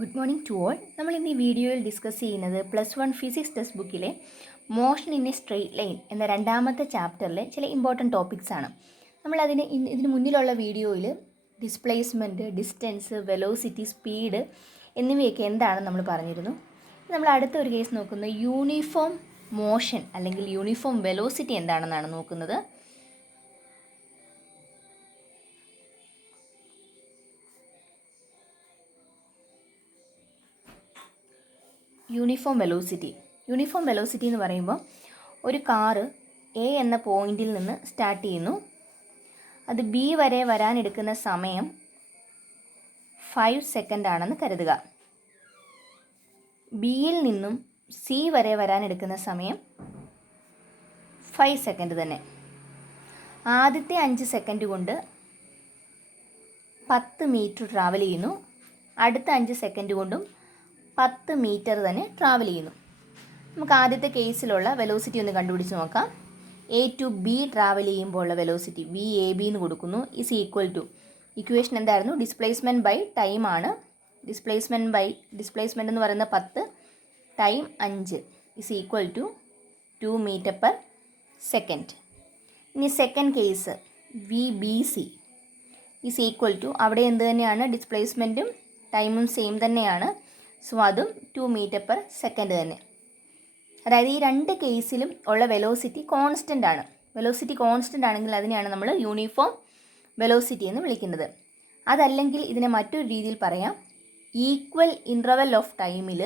Good morning to all. നമ്മൾ ഇന്ന് ഈ വീഡിയോയിൽ ഡിസ്കസ് ചെയ്യുന്നത് +1 ഫിസിക്സ് ടെക്സ്റ്റ് ബുക്കിലെ motion in a straight line എന്ന രണ്ടാമത്തെ ചാപ്റ്ററിലെ ചില ഇമ്പോർട്ടൻറ്റ് ടോപ്പിക്സ് ആണ്. നമ്മളതിന് ഇതിന് മുന്നിലുള്ള വീഡിയോയിൽ ഡിസ്പ്ലേസ്മെൻറ്റ്, ഡിസ്റ്റൻസ്, വെലോസിറ്റി, സ്പീഡ് എന്നിവയൊക്കെ എന്താണെന്ന് നമ്മൾ പറഞ്ഞിരുന്നു. നമ്മൾ അടുത്ത ഒരു കേസ് നോക്കുന്നത് യൂണിഫോം മോഷൻ അല്ലെങ്കിൽ യൂണിഫോം വെലോസിറ്റി എന്താണെന്നാണ് നോക്കുന്നത്. യൂണിഫോം വെലോസിറ്റി എന്ന് പറയുമ്പോൾ ഒരു കാറ് എ എന്ന പോയിന്റിൽ നിന്ന് സ്റ്റാർട്ട് ചെയ്യുന്നു. അത് ബി വരെ വരാനെടുക്കുന്ന സമയം 5 സെക്കൻഡ് ആണെന്ന് കരുതുക. ബിയിൽ നിന്നും സി വരെ വരാനെടുക്കുന്ന സമയം 5 സെക്കൻഡ് തന്നെ. ആദ്യത്തെ 5 സെക്കൻഡ് കൊണ്ട് 10 മീറ്റർ ട്രാവൽ ചെയ്യുന്നു. അടുത്ത 5 സെക്കൻഡ് കൊണ്ടും 10 മീറ്റർ തന്നെ ട്രാവൽ ചെയ്യുന്നു. നമുക്ക് ആദ്യത്തെ കേസിലുള്ള വെലോസിറ്റി ഒന്ന് കണ്ടുപിടിച്ച് നോക്കാം. എ ടു ബി ട്രാവൽ ചെയ്യുമ്പോൾ ഉള്ള വെലോസിറ്റി വി എ ബി എന്ന് കൊടുക്കുന്നു. ഈസ് ഈക്വൽ ടു ഇക്വേഷൻ എന്തായിരുന്നു? ഡിസ്പ്ലേസ്മെൻറ്റ് ബൈ ടൈം ആണ്. ഡിസ്പ്ലേസ്മെൻറ്റ് എന്ന് പറയുന്നത് 10 time 5 is equal to 2 metre per second. ഇനി second case v b c is equal to, അവിടെ എന്ത് തന്നെയാണ്? ഡിസ്പ്ലേസ്മെൻറ്റും ടൈമും സെയിം തന്നെയാണ്. സോ അതും 2 മീറ്റർ പെർ സെക്കൻഡ് തന്നെ. അതായത് ഈ രണ്ട് കേസിലും ഉള്ള വെലോസിറ്റി കോൺസ്റ്റൻ്റ് ആണ്. വെലോസിറ്റി കോൺസ്റ്റൻ്റ് ആണെങ്കിൽ അതിനെയാണ് നമ്മൾ യൂണിഫോം വെലോസിറ്റി എന്ന് വിളിക്കുന്നത്. അതല്ലെങ്കിൽ ഇതിനെ മറ്റൊരു രീതിയിൽ പറയാം, ഈക്വൽ ഇൻ്റർവെൽ ഓഫ് ടൈമിൽ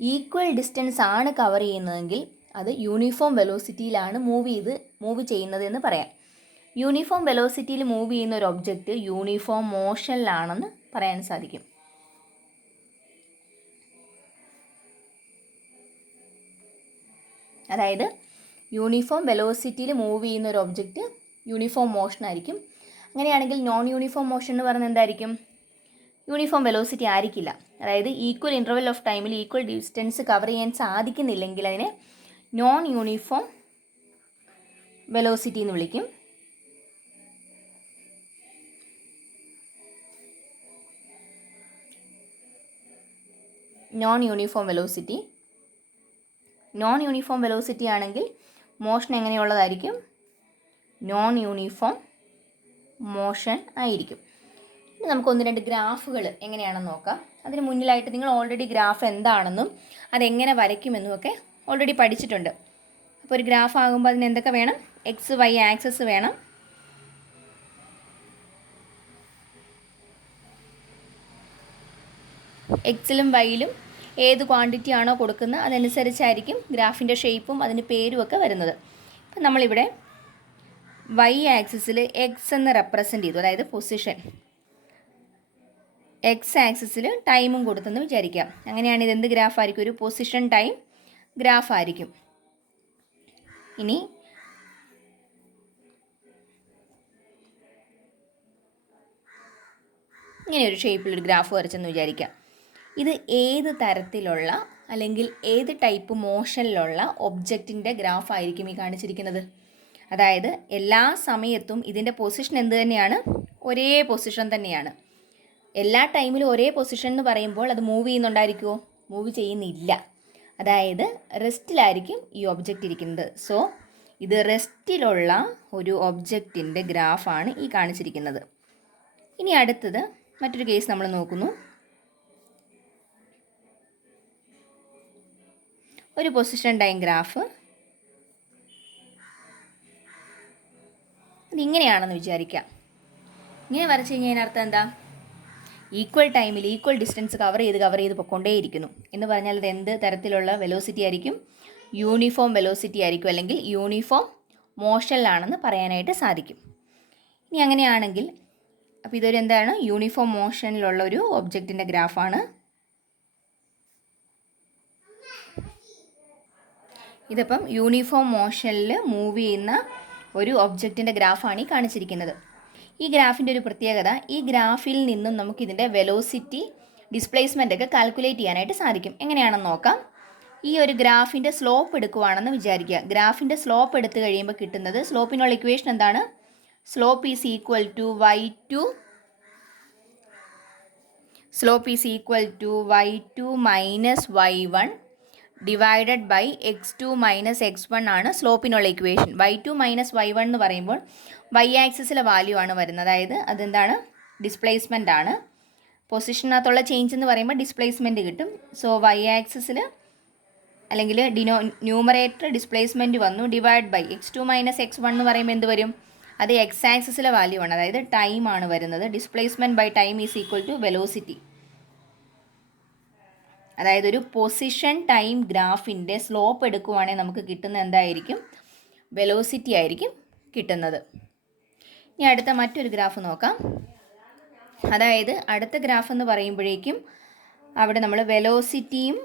ഈക്വൽ ഡിസ്റ്റൻസ് ആണ് കവർ ചെയ്യുന്നതെങ്കിൽ അത് യൂണിഫോം വെലോസിറ്റിയിലാണ് മൂവ് ചെയ്യുന്നത് എന്ന് പറയാം. യൂണിഫോം വെലോസിറ്റിയിൽ മൂവ് ചെയ്യുന്ന ഒരു ഒബ്ജക്റ്റ് യൂണിഫോം മോഷനിലാണെന്ന് പറയാൻ സാധിക്കും. അതായത് യൂണിഫോം വെലോസിറ്റിയിൽ മൂവ് ചെയ്യുന്ന ഒരു ഒബ്ജക്റ്റ് യൂണിഫോം മോഷൻ ആയിരിക്കും. അങ്ങനെയാണെങ്കിൽ നോൺ യൂണിഫോം മോഷൻ എന്ന് പറയുന്നത് എന്തായിരിക്കും? യൂണിഫോം വെലോസിറ്റി ആയിരിക്കില്ല. അതായത് ഈക്വൽ ഇൻ്റർവെൽ ഓഫ് ടൈമിൽ ഈക്വൽ ഡിസ്റ്റൻസ് കവർ ചെയ്യാൻ സാധിക്കുന്നില്ലെങ്കിൽ അതിനെ നോൺ യൂണിഫോം വെലോസിറ്റി എന്ന് വിളിക്കും. നോൺ യൂണിഫോം വെലോസിറ്റി ആണെങ്കിൽ മോഷൻ എങ്ങനെയുള്ളതായിരിക്കും? നോൺ യൂണിഫോം മോഷൻ ആയിരിക്കും. ഇനി നമുക്ക് 1-2 ഗ്രാഫുകൾ എങ്ങനെയാണെന്ന് നോക്കാം. അതിന് മുന്നിലായിട്ട് നിങ്ങൾ ഓൾറെഡി ഗ്രാഫ് എന്താണെന്നും അതെങ്ങനെ വരയ്ക്കുമെന്നും ഒക്കെ ഓൾറെഡി പഠിച്ചിട്ടുണ്ട്. അപ്പോൾ ഒരു ഗ്രാഫ് ആകുമ്പോൾ അതിന് എന്തൊക്കെ വേണം? എക്സ് വൈ ആക്സസ് വേണം. എക്സിലും വൈയിലും ഏത് ക്വാണ്ടിറ്റി ആണോ കൊടുക്കുന്നത് അതനുസരിച്ചായിരിക്കും ഗ്രാഫിൻ്റെ ഷേപ്പും അതിന് പേരും ഒക്കെ വരുന്നത്. ഇപ്പം നമ്മളിവിടെ വൈ ആക്സിസിൽ എക്സ് എന്ന് റെപ്രസെൻ്റ് ചെയ്തു, അതായത് പൊസിഷൻ. എക്സ് ആക്സിസിൽ ടൈമും കൊടുത്തെന്ന് വിചാരിക്കാം. അങ്ങനെയാണ് ഇതെന്ത് ഗ്രാഫായിരിക്കും? ഒരു പൊസിഷൻ ടൈം ഗ്രാഫായിരിക്കും. ഇനി ഇങ്ങനെ ഒരു ഷേപ്പിലൊരു ഗ്രാഫ് വരച്ചെന്ന് വിചാരിക്കാം. ഇത് ഏത് തരത്തിലുള്ള അല്ലെങ്കിൽ ഏത് ടൈപ്പ് മോഷനിലുള്ള ഒബ്ജക്റ്റിൻ്റെ ഗ്രാഫായിരിക്കും ഈ കാണിച്ചിരിക്കുന്നത്? അതായത് എല്ലാ സമയത്തും ഇതിൻ്റെ പൊസിഷൻ എന്ത് തന്നെയാണ്? ഒരേ പൊസിഷൻ തന്നെയാണ്. എല്ലാ ടൈമിലും ഒരേ പൊസിഷൻ എന്ന് പറയുമ്പോൾ അത് മൂവ് ചെയ്യുന്നുണ്ടായിരിക്കുമോ? മൂവ് ചെയ്യുന്നില്ല. അതായത് റെസ്റ്റിലായിരിക്കും ഈ ഒബ്ജക്റ്റ് ഇരിക്കുന്നത്. സോ ഇത് റെസ്റ്റിലുള്ള ഒരു ഒബ്ജക്റ്റിൻ്റെ ഗ്രാഫാണ് ഈ കാണിച്ചിരിക്കുന്നത്. ഇനി അടുത്തത് മറ്റൊരു കേസ് നമ്മൾ നോക്കുന്നു. ഒരു പൊസിഷൻ ടൈം ഗ്രാഫ് അതിങ്ങനെയാണെന്ന് വിചാരിക്കാം. ഇങ്ങനെ വരച്ച് കഴിഞ്ഞാൽ അതിനർത്ഥം എന്താ? ഈക്വൽ ടൈമിൽ ഈക്വൽ ഡിസ്റ്റൻസ് കവർ ചെയ്ത് പൊയ്ക്കൊണ്ടേയിരിക്കുന്നു എന്ന് പറഞ്ഞാൽ ഇത് എന്ത് തരത്തിലുള്ള വെലോസിറ്റി ആയിരിക്കും? യൂണിഫോം വെലോസിറ്റി ആയിരിക്കും, അല്ലെങ്കിൽ യൂണിഫോം മോഷനിലാണെന്ന് പറയാനായിട്ട് സാധിക്കും. ഇനി അങ്ങനെയാണെങ്കിൽ അപ്പോൾ ഇതൊരു എന്താണ്? യൂണിഫോം മോഷനിലുള്ള ഒരു ഒബ്ജക്റ്റിൻ്റെ ഗ്രാഫാണ്. ഇതിപ്പം യൂണിഫോം മോഷനിൽ മൂവ് ചെയ്യുന്ന ഒരു ഒബ്ജക്റ്റിൻ്റെ ഗ്രാഫാണ് ഈ കാണിച്ചിരിക്കുന്നത്. ഈ ഗ്രാഫിൻ്റെ ഒരു പ്രത്യേകത, ഈ ഗ്രാഫിൽ നിന്നും നമുക്ക് ഇതിൻ്റെ വെലോസിറ്റി, ഡിസ്പ്ലേസ്മെൻ്റ് ഒക്കെ കാൽക്കുലേറ്റ് ചെയ്യാനായിട്ട് സാധിക്കും. എങ്ങനെയാണെന്ന് നോക്കാം. ഈ ഒരു ഗ്രാഫിൻ്റെ സ്ലോപ്പ് എടുക്കുവാണെന്ന് വിചാരിക്കുക. ഗ്രാഫിൻ്റെ സ്ലോപ്പ് എടുത്തു കഴിയുമ്പോൾ കിട്ടുന്നത്, സ്ലോപ്പിനുള്ള ഇക്വേഷൻ എന്താണ്? Slope is equal to y2 slope is equal to y2 minus y1 divided by x2 minus x1 ആണ് സ്ലോപ്പിനുള്ള ഇക്വേഷൻ. y2 മൈനസ് y1 എന്ന് പറയുമ്പോൾ y ആക്സിസിലെ വാല്യൂ ആണ് വരുന്നത്. അതായത് അതെന്താണ്, ഡിസ്പ്ലേസ്മെൻ്റ് ആണ്. പൊസിഷനകത്തുള്ള ചേഞ്ച് എന്ന് പറയുമ്പോൾ ഡിസ്പ്ലേസ്മെൻറ്റ് കിട്ടും. സോ y ആക്സിസിൽ അല്ലെങ്കിൽ ന്യൂമറേറ്റർ ഡിസ്പ്ലേസ്മെൻറ്റ് വന്നു, divide by x2 minus x1 എന്ന് പറയുമ്പോൾ എന്ത് വരും, അത് എക്സ് ആക്സിസിലെ വാല്യൂ ആണ്, അതായത് ടൈം ആണ് വരുന്നത്. Displacement by time is equal to velocity. അതായത് ഒരു പൊസിഷൻ ടൈം ഗ്രാഫിൻ്റെ സ്ലോപ്പ് എടുക്കുവാണെങ്കിൽ നമുക്ക് കിട്ടുന്ന എന്തായിരിക്കും, വെലോസിറ്റി ആയിരിക്കും കിട്ടുന്നത്. ഇനി അടുത്ത മറ്റൊരു ഗ്രാഫ് നോക്കാം. അതായത് അടുത്ത ഗ്രാഫ് എന്ന് പറയുമ്പോഴേക്കും അവിടെ നമ്മൾ വെലോസിറ്റിയും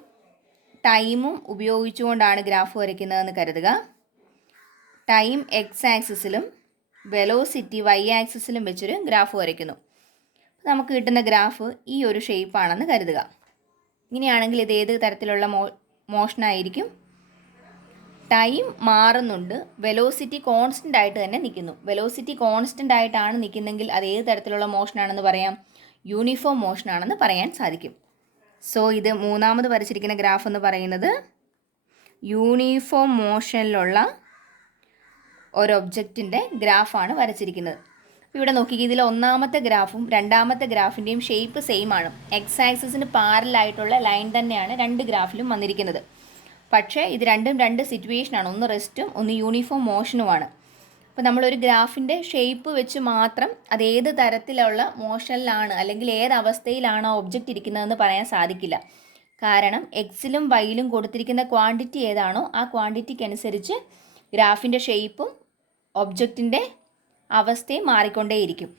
ടൈമും ഉപയോഗിച്ചുകൊണ്ടാണ് ഗ്രാഫ് വരയ്ക്കുന്നതെന്ന് കരുതുക. ടൈം എക്സ് ആക്സിസിലും വെലോസിറ്റി വൈ ആക്സിസിലും വെച്ചൊരു ഗ്രാഫ് വരയ്ക്കുന്നു. നമുക്ക് കിട്ടുന്ന ഗ്രാഫ് ഈ ഒരു ഷേപ്പാണെന്ന് കരുതുക. ഇങ്ങനെയാണെങ്കിൽ ഇത് ഏത് തരത്തിലുള്ള മോഷനായിരിക്കും? ടൈം മാറുന്നുണ്ട്, വെലോസിറ്റി കോൺസ്റ്റൻ്റ് ആയിട്ട് തന്നെ നിൽക്കുന്നു. വെലോസിറ്റി കോൺസ്റ്റൻ്റ് ആയിട്ടാണ് നിൽക്കുന്നതെങ്കിൽ അത് ഏത് തരത്തിലുള്ള മോഷനാണെന്ന് പറയാം? യൂണിഫോം മോഷനാണെന്ന് പറയാൻ സാധിക്കും. സോ ഇത് മൂന്നാമത് വരച്ചിരിക്കുന്ന ഗ്രാഫ് എന്ന് പറയുന്നത് യൂണിഫോം മോഷനിലുള്ള ഒരു ഒബ്ജക്റ്റിൻ്റെ ഗ്രാഫാണ് വരച്ചിരിക്കുന്നത്. ഇവിടെ നോക്കി, ഇതിൽ ഒന്നാമത്തെ ഗ്രാഫും രണ്ടാമത്തെ ഗ്രാഫിൻ്റെയും ഷേപ്പ് സെയിം ആണ്. എക്സ് ആക്സിസിന് പാരലായിട്ടുള്ള ലൈൻ തന്നെയാണ് രണ്ട് ഗ്രാഫിലും വന്നിരിക്കുന്നത്. പക്ഷേ ഇത് രണ്ടും രണ്ട് സിറ്റുവേഷനാണ്, ഒന്ന് റെസ്റ്റും ഒന്ന് യൂണിഫോം മോഷനുമാണ്. അപ്പോൾ നമ്മളൊരു ഗ്രാഫിൻ്റെ ഷേപ്പ് വെച്ച് മാത്രം അത് ഏത് തരത്തിലുള്ള മോഷനിലാണ് അല്ലെങ്കിൽ ഏത് അവസ്ഥയിലാണ് ആ ഒബ്ജക്റ്റ് ഇരിക്കുന്നതെന്ന് പറയാൻ സാധിക്കില്ല. കാരണം എക്സിലും വൈയിലും കൊടുത്തിരിക്കുന്ന ക്വാണ്ടിറ്റി ഏതാണോ ആ ക്വാണ്ടിറ്റിക്ക് അനുസരിച്ച് ഗ്രാഫിൻ്റെ ഷേപ്പും ഒബ്ജക്റ്റിൻ്റെ അവസ്ഥയും മാറിക്കൊണ്ടേയിരിക്കും.